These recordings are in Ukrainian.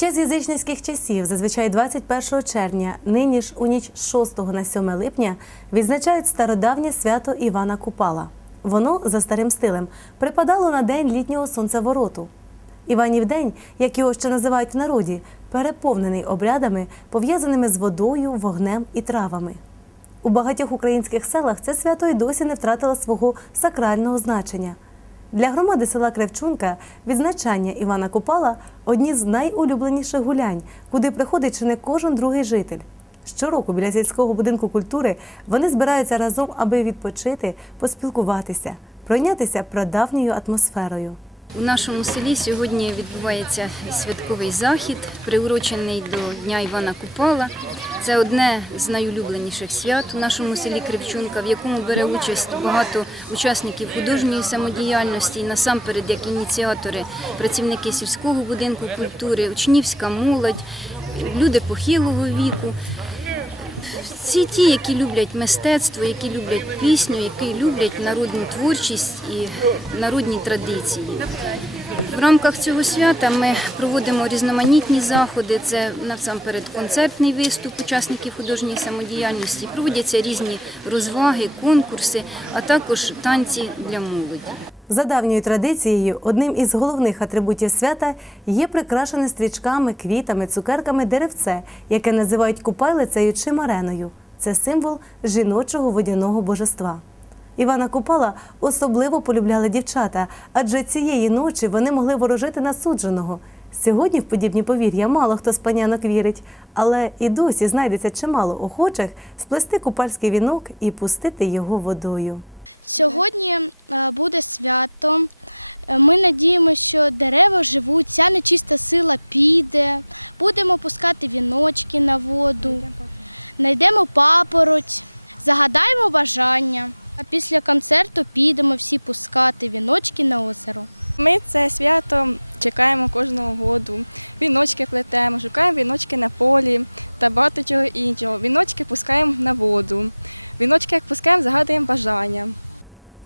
Ще з язичницьких часів, зазвичай 21 червня, нині ж у ніч з 6 на 7 липня, відзначають стародавнє свято Івана Купала. Воно за старим стилем припадало на день літнього сонцевороту. Іванів день, як його ще називають в народі, переповнений обрядами, пов'язаними з водою, вогнем і травами. У багатьох українських селах це свято й досі не втратило свого сакрального значення. Для громади села Кривчунка відзначання Івана Купала одні з найулюбленіших гулянь, куди приходить чи не кожен другий житель. Щороку біля сільського будинку культури вони збираються разом, аби відпочити, поспілкуватися, пройнятися прадавньою атмосферою. У нашому селі сьогодні відбувається святковий захід, приурочений до Дня Івана Купала. Це одне з найулюбленіших свят у нашому селі Кривчунка, в якому бере участь багато учасників художньої самодіяльності, насамперед як ініціатори, працівники сільського будинку культури, учнівська молодь, люди похилого віку. Всі ті, які люблять мистецтво, які люблять пісню, які люблять народну творчість і народні традиції. В рамках цього свята ми проводимо різноманітні заходи. Це насамперед концертний виступ учасників художньої самодіяльності. Проводяться різні розваги, конкурси, а також танці для молоді. За давньою традицією, одним із головних атрибутів свята є прикрашене стрічками, квітами, цукерками деревце, яке називають купайлицею чи мареною. Це символ жіночого водяного божества. Івана Купала особливо полюбляли дівчата, адже цієї ночі вони могли ворожити на судженого. Сьогодні в подібні повір'я мало хто з панянок вірить, але і досі знайдеться чимало охочих сплести купальський вінок і пустити його водою. Сьогодні е, буде свято. Е, Ми надіємося, що дерева живуть, ця нечиста сила піде. Будемо пускати віночки на воду, знайдемо папороть, загадаємо бажання. А після концерту підемо всі пускати віночки на озеро. Ми це свято чекаємо кожного году. Віночки плетемо, шукаємо віночки на полі та багато чого іншого. Віночки пускаємо на воду. Віночки, як пускаємо, загадуємо бажання.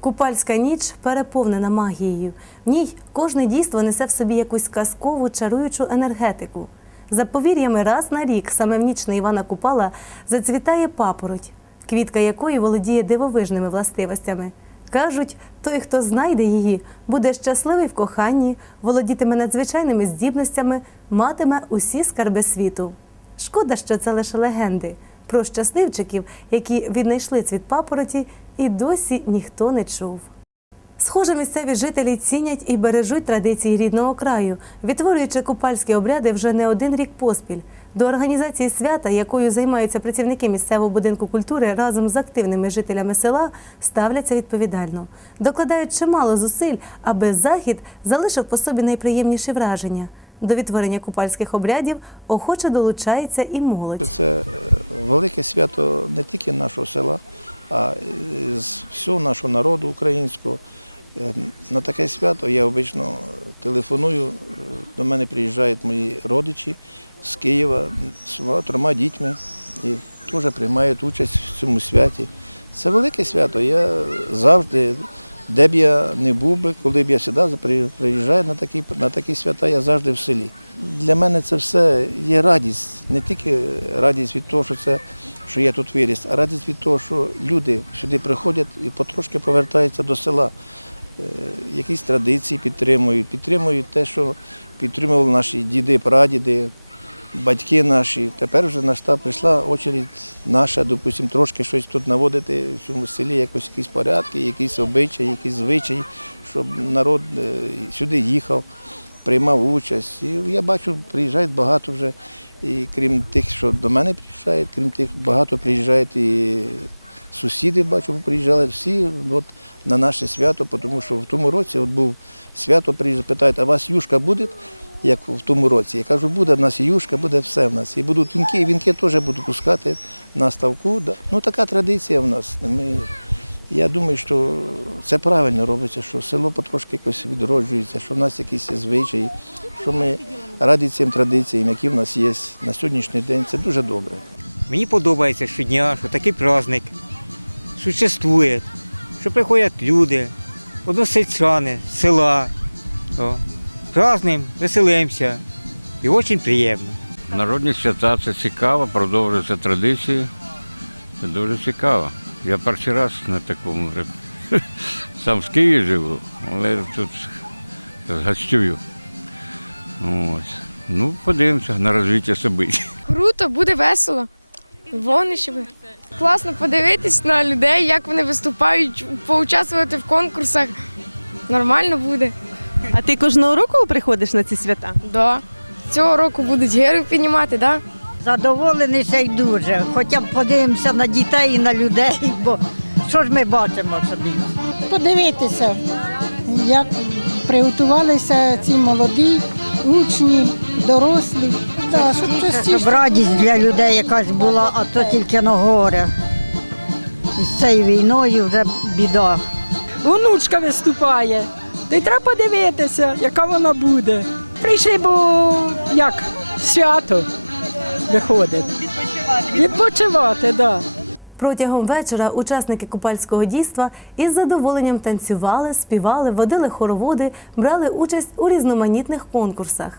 Купальська ніч переповнена магією. В ній кожне дійство несе в собі якусь казкову, чаруючу енергетику. За повір'ями, раз на рік, саме в ніч на Івана Купала, зацвітає папороть, квітка якої володіє дивовижними властивостями. Кажуть, той, хто знайде її, буде щасливий в коханні, володітиме надзвичайними здібностями, матиме усі скарби світу. Шкода, що це лише легенди про щасливчиків, які віднайшли цвіт папороті, і досі ніхто не чув. Схоже, місцеві жителі цінять і бережуть традиції рідного краю, відтворюючи купальські обряди вже не один рік поспіль. До організації свята, якою займаються працівники місцевого будинку культури разом з активними жителями села, ставляться відповідально, докладають чимало зусиль, аби захід залишив по собі найприємніші враження. До відтворення купальських обрядів охоче долучається і молодь. Це е, велике свято не тільки нашого села, а з всього нашого народу українського. Е, На таке свято я обично телефоную, до мене приїжджають мої родичі з Києва з трьома дітьми і теж приймають участь в цьому святі. Це велике свято. Я завжди, де б я не був би, коли б я при- приїжджаю на такі, на такі свята, я завжди в селі. Для мене це все є радість, не тільки радість від того, що це що я тут виріс, а радість від того, що люди сюди приходять і потрошки повертаються до села. Е, Якісь традиції підтримують, підтримують те, що підтримували наші діди, прадіди, батьки наші. Тепер вже на штаб прийшла очередь наша, допустимо, трошки щось тут наводити в цьому селі, якось якісь порядки, якісь обичаї, якісь звичаї, щоб народ е, сюди їхав, приймав участь. І я бачу, приїжджають багато вже. І крім тих, що до мене приїжджають, крім тих, багато приїжджають і сусіди, бачу, приїжджали всі от, на наше свято, тому що в тому році от був свято, приїжджають, питають, а у вас юшка буде, як в тому році? Я кажу, буде в нас юшка, буде все в нас. І будуть вінки, і вінки теж будуть пускати на ставку. Ну така традиція в нас. Ми, я думаю, що це правильно робиться, що село потрошки якось відроджується, що в нас якісь є звичаї, що ми раді цим традиціям, які в нас є на сьогоднішній день. Це дуже добре. Мені подобається щодня, що такий праздник существує, що приходять люди, односельчани, села. Празднуємо, веселимося. І дуже приємно. Народні свята це цікаво, продовжуються традиції. Це дуже цікаво. Я перший раз на такому сам в Києві живу, але тут гостюю. Ось. Ну, подивимося на розвиття событий. Круто, буде весело. Вогнище буде. Класно подивитись на людей, як вони виступають, поучаствувати в конкурсах. Нормально буде. А ти кожного року приходиш на ці свята? Да. Цього року будуть геру піднімати, да? Задоволений ще й дуже. Хоча б подивимося на дітей і на людей, бо що ж ми бачимо собі? подивитися, як приготувалися ці молоді учні, дорослі. Да, щоб частіше Щоб радість для людей якась була, а то тільки на горе. І з цією війною вже біда. онучка виступає. Та й треба подивитися, яка вона буде. Прийшли, бо як свято виходить. Відпочивати. Відпочивати, так. Да. Протягом вечора учасники купальського дійства із задоволенням танцювали, співали, водили хороводи, брали участь у різноманітних конкурсах.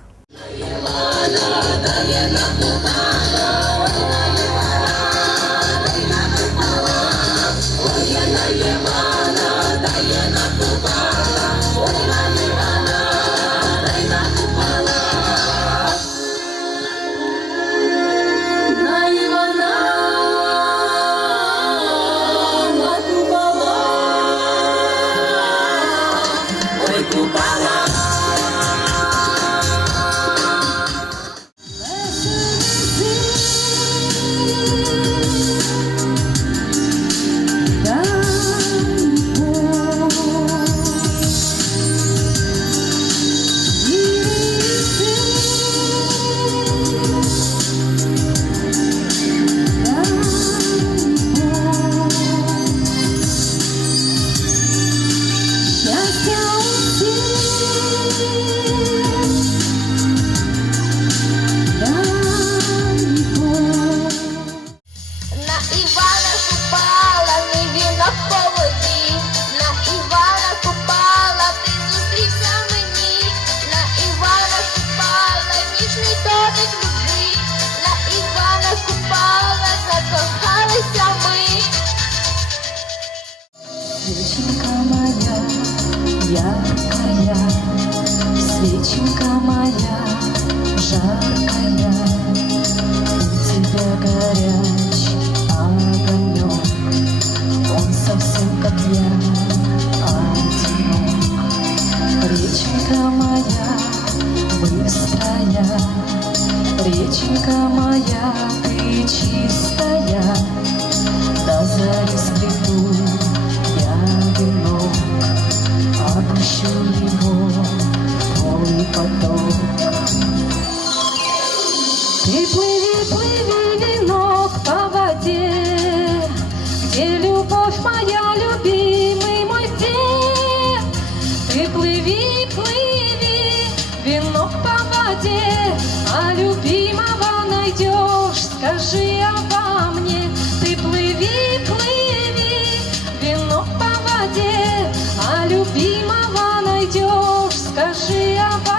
Горячий огонек, он совсем как я, одинок. Реченька моя, быстрая, реченька моя, ты чистая, Ты плыви, плыви, венок по воде, Где любовь моя, любимый мой где? Ты плыви, плыви, венок по воде, А любимого найдешь, скажи обо мне. Ты плыви, плыви, венок по воде, А любимого найдешь, скажи обо мне.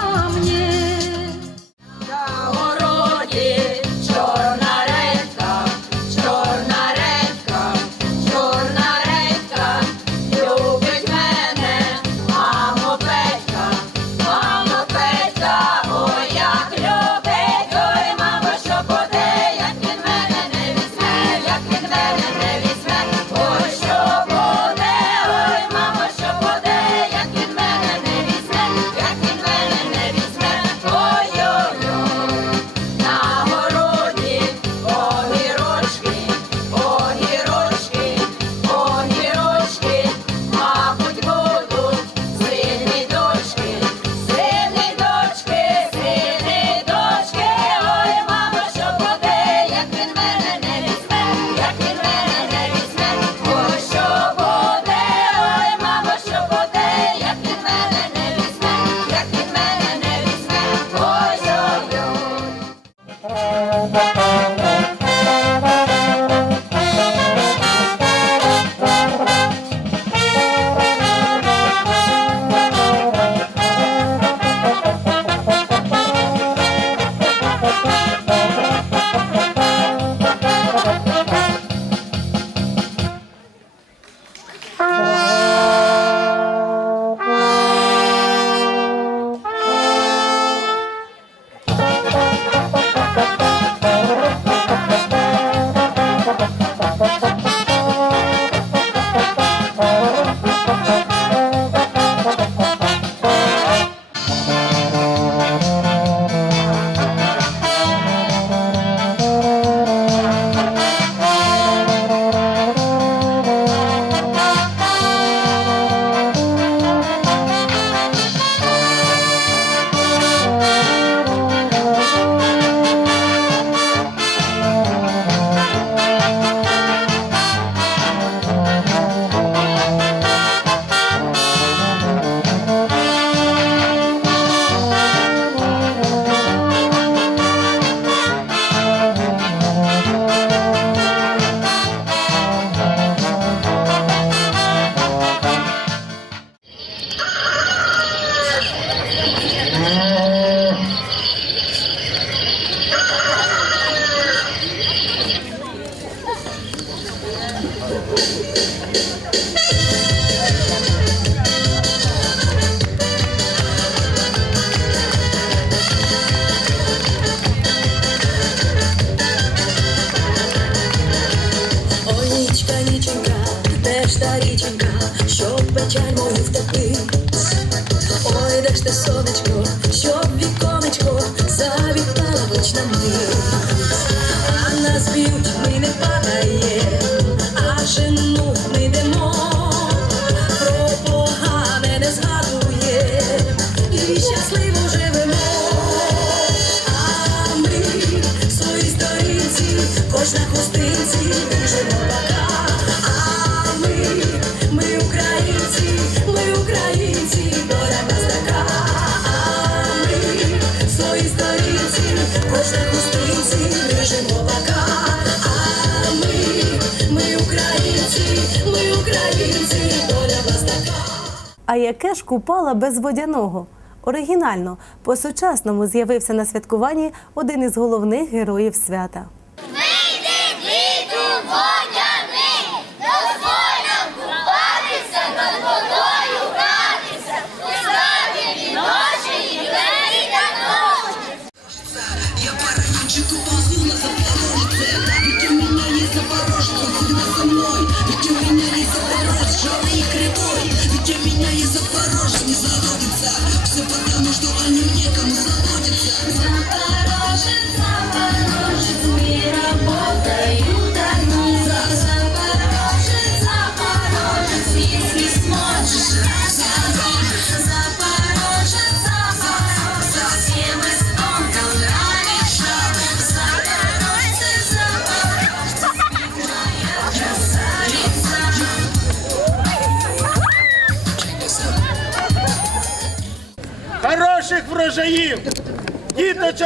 А яке ж купала без водяного? Оригінально, по-сучасному з'явився на святкуванні один із головних героїв свята.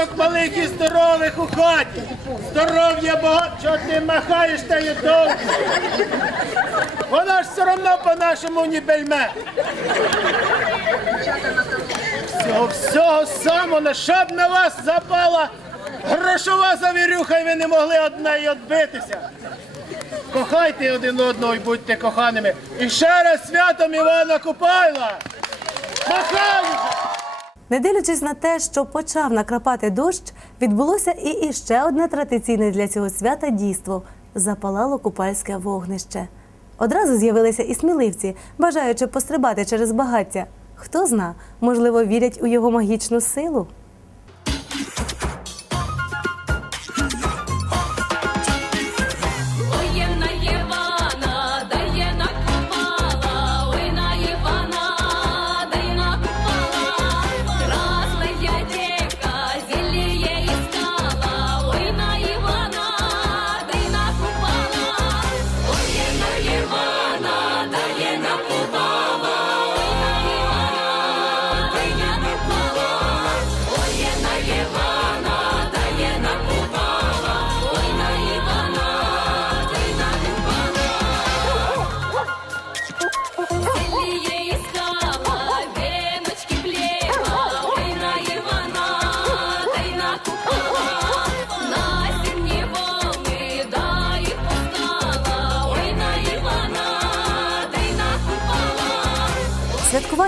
Діточок малих і здорових у хаті. Здоров'я багато, чого ти махаєш та й довго. Вона ж все одно по-нашому не бельме. Всього всього самого, щоб на вас запала грошова завірюха, і ви не могли од неї відбитися. Кохайте один одного і будьте коханими. І ще раз святом Івана Купайла. Махали! Не дивлячись на те, що почав накрапати дощ, відбулося і іще одне традиційне для цього свята дійство запалало купальське вогнище. Одразу з'явилися і сміливці, бажаючи пострибати через багаття. Хто зна, можливо, вірять у його магічну силу.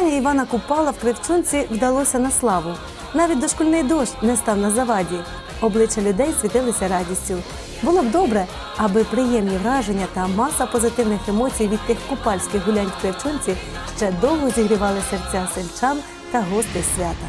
Святкування Івана Купала в Кривчунці вдалося на славу. Навіть дошкільний дощ не став на заваді. Обличчя людей світилися радістю. Було б добре, аби приємні враження та маса позитивних емоцій від тих купальських гулянь в Кривчунці ще довго зігрівали серця сельчан та гостей свята.